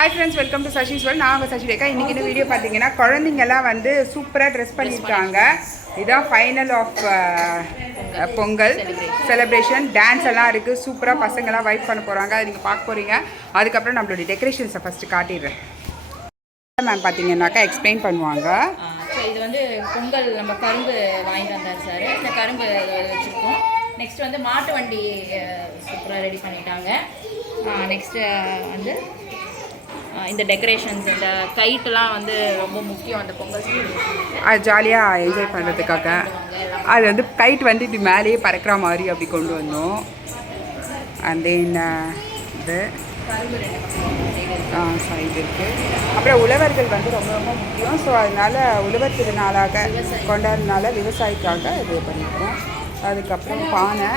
Hi friends, welcome to Shashi's world. நான் சஷி ரேகா. இன்றைக்கி இந்த வீடியோ பார்த்தீங்கன்னா குழந்தைங்கெல்லாம் வந்து சூப்பராக ட்ரெஸ் பண்ணியிருக்காங்க. இதுதான் final of Pongal celebration. Dance எல்லாம் இருக்குது. சூப்பராக பசங்கள்லாம் வைப் பண்ண போகிறாங்க. அது நீங்கள் பார்க்க போகிறீங்க. அதுக்கப்புறம் நம்மளுடைய டெக்கரேஷன்ஸை ஃபஸ்ட்டு காட்டிடுறேன். மேம் பார்த்தீங்கன்னாக்கா எக்ஸ்பிளைன் பண்ணுவாங்க. இது வந்து பொங்கல் நம்ம கரும்பு வாங்கிட்டு வந்தார் சார். இந்த கரும்பு வச்சுருக்கோம். நெக்ஸ்ட் வந்து மாட்டு வண்டி சூப்பராக ரெடி பண்ணிட்டாங்க. நெக்ஸ்ட்டு வந்து இந்த டெக்கரேஷன்ஸ், இந்த கைட்டெலாம் வந்து ரொம்ப முக்கியம் அந்த பொங்கல். அது ஜாலியாக என்ஜாய் பண்ணுறதுக்காக அது வந்து கைட் வந்து இப்படி மேலேயே பறக்கிற மாதிரி அப்படி கொண்டு வந்தோம். அண்ட் தென் இது சைடு இருக்குது. அப்புறம் உழவர்கள் வந்து ரொம்ப ரொம்ப முக்கியம். ஸோ அதனால் உழவர் திருநாளாக கொண்டாடுறதுனால விவசாயிக்காக இது பண்ணியிருக்கோம். அதுக்கப்புறம் பானை,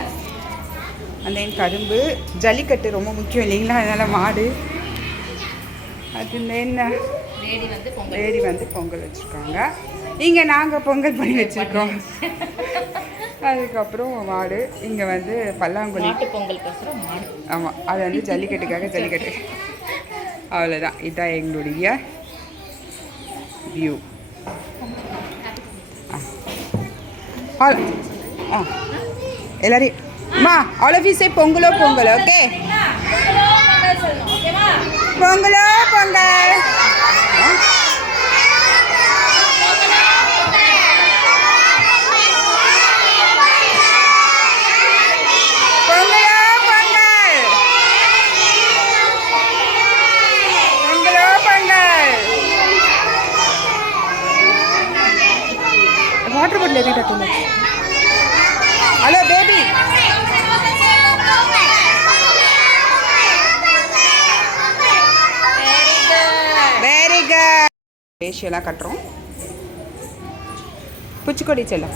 அண்ட் தென் கரும்பு, ஜல்லிக்கட்டு ரொம்ப முக்கியம் இல்லைங்களா, அதனால் மாடு. அது என்ன லேடி வந்து பொங்கல் வச்சுருக்காங்க. இங்கே நாங்கள் பொங்கல் பண்ணி வச்சுருக்கோம். அதுக்கப்புறம் மாடு. இங்கே வந்து பல்லாங்குழி பொங்கல். ஆமாம், அது வந்து ஜல்லிக்கட்டுக்காக ஜல்லிக்கட்டு. அவ்வளோதான். இதுதான் எங்களுடைய வியூ. எல்லாரையும் ஆல் ஆஃப் யூ சே பொங்கலோ பொங்கல். ஓகே, பொங்கலோ பொங்கல். வாட்டர் பாட்டில் எதுக்கிட்ட தூங்க. Hello baby. Very good. வேஷியெல்லாம் கட்டுறோம். பூச்சிக்கொடி செல்லம்.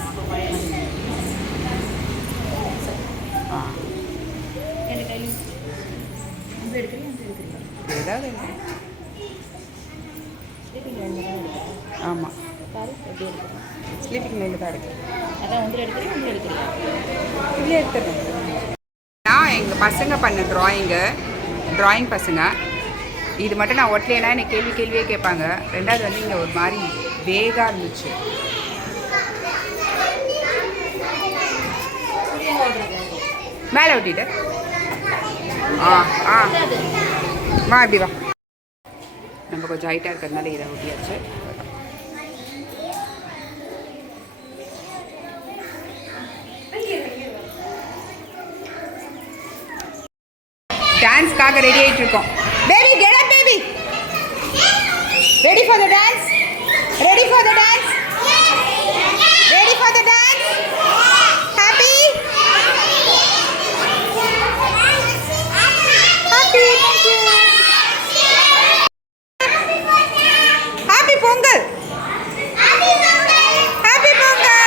ஏதாவது ஆமாம், ஸ்லீப்பிங் லைனில் தான் இருக்குது. இப்படியே எடுத்துடுறேன். நான் எங்கள் பசங்க பண்ண ட்ராயிங் பசங்க. இது மட்டும் நான் ஒட்டலைன்னா எனக்கு கேள்வியே கேட்பாங்க. ரெண்டாவது வந்து இங்கே ஒரு மாதிரி வேகாக இருந்துச்சு. மேலே ஒட்டிட்டு மா இப்படி வா. நம்ம கொஞ்சம் ஹைட்டாக இருக்கிறதுனால இதை ஒட்டியாச்சு. டான்ஸ்க்காக ரெடி ஆகிட்டு இருக்கோம். Baby get up baby. Ready for the dance. Ready for the dance. Ready for the dance. Happy happy. Thank you. Happy Pongal. Happy Pongal.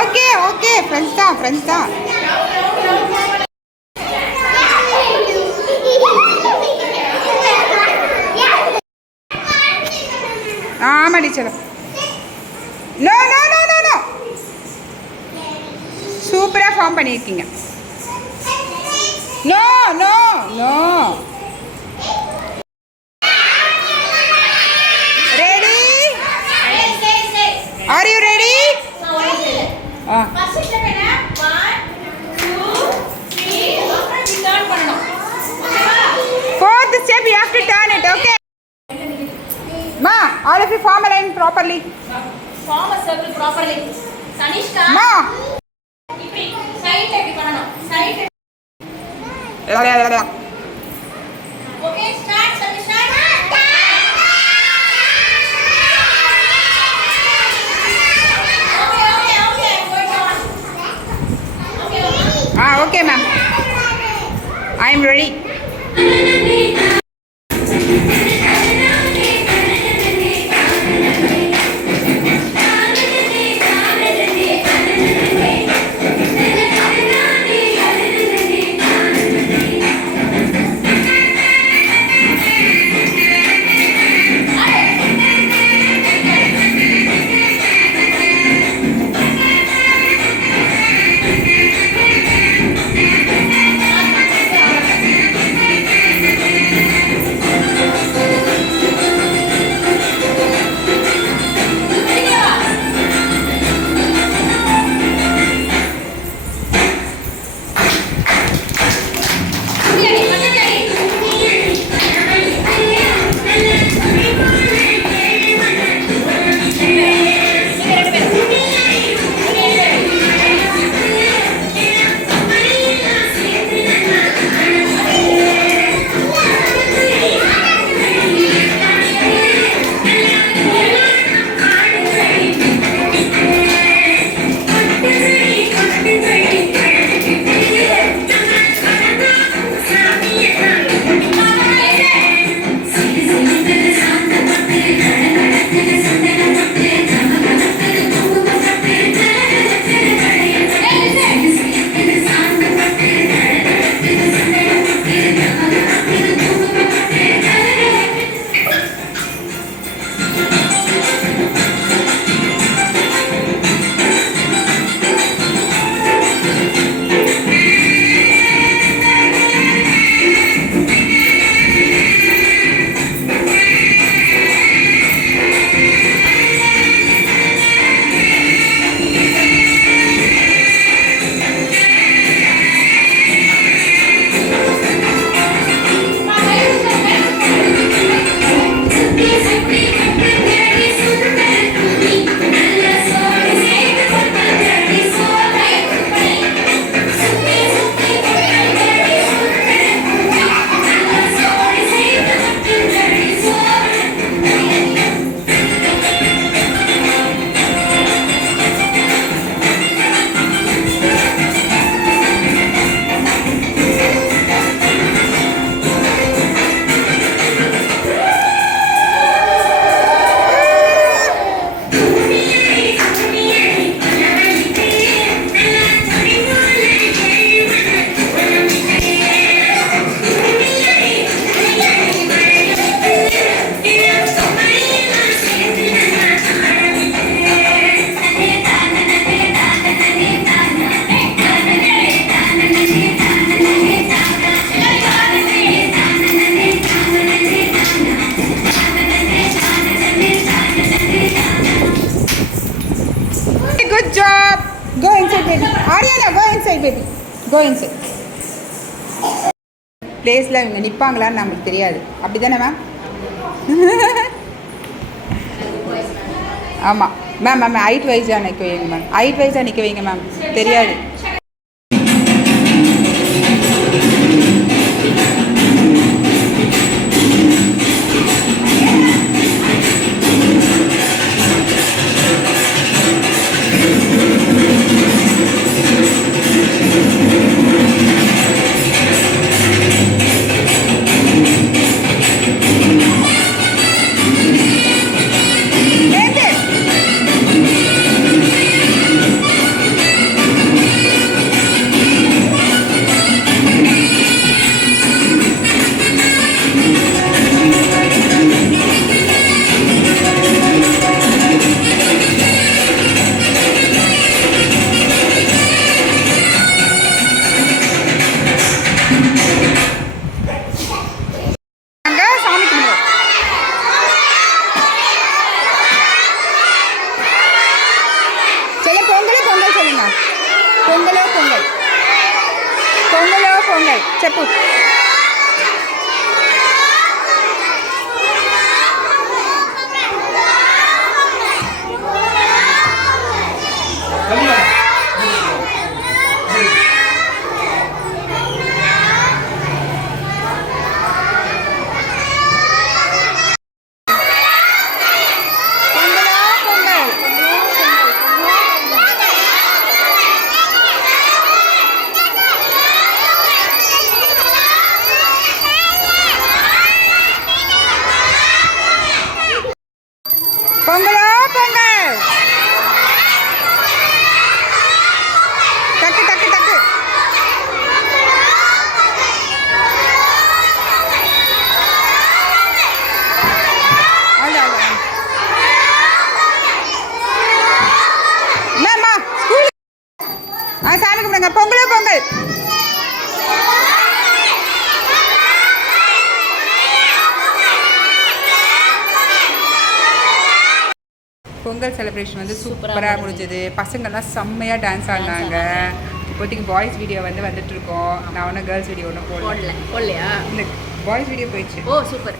Okay okay, friends தான். ஆமாடி சலம். No no no no no. சூப்பராக form பண்ணியிருக்கீங்க. No no no. Ready? Are you ready? Fourth step, you have to turn it. Okay, ma, all of you form a line properly. Form a circle properly. Tanishka, ma, இப்படி சைடுல இப்படி பண்ணனும். Side. Okay, start Tanishka. Okay ma'am, I am ready. Aryana go inside baby, go inside. பிளேஸில் இவங்க நிற்பாங்களான்னு நமக்கு தெரியாது, அப்படி தானே மேம்? ஆமாம் மேம். மேம் ஹைட் வைஸாக நிற்க வைங்க மேம், ஹைட் வைஸாக நிற்க வைங்க மேம், தெரியாது. పొంగలో పొంగల్, పొంగలో పొంగల్ చెప్పు. பொங்கலோ பொங்கல், டக்கு டக்கு டக்கு. மேம்மா ஸ்கூல் சாமி கும்பிடுங்க. பொங்கலோ பொங்கல். பொங்கல் செலிப்ரேஷன் வந்து சூப்பராக முடிஞ்சது. பசங்கள்லாம் செம்மையாக டான்ஸ் ஆடினாங்க. இப்போதைக்கு பாய்ஸ் வீடியோ வந்து வந்துட்டு இருக்கோம். நான் ஒன்றும் கேர்ள்ஸ் வீடியோ ஒன்றும் போடலையா? இந்த பாய்ஸ் வீடியோ போயிடுச்சு. ஓ சூப்பர்.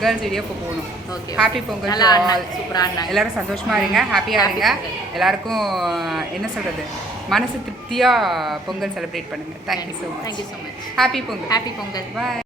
கேர்ள்ஸ் வீடியோ இப்போ போகணும். ஓகே. ஹாப்பி பொங்கல். சூப்பராக ஆடினாங்க. எல்லாரும் சந்தோஷமாக இருங்க, ஹாப்பியாக இருங்க. எல்லாருக்கும் என்ன சொல்கிறது, மனசு திருப்தியாக பொங்கல் செலிப்ரேட் பண்ணுங்கள். Thank you so much. Thank you so much. Happy Pongal. Happy Pongal. பாய்.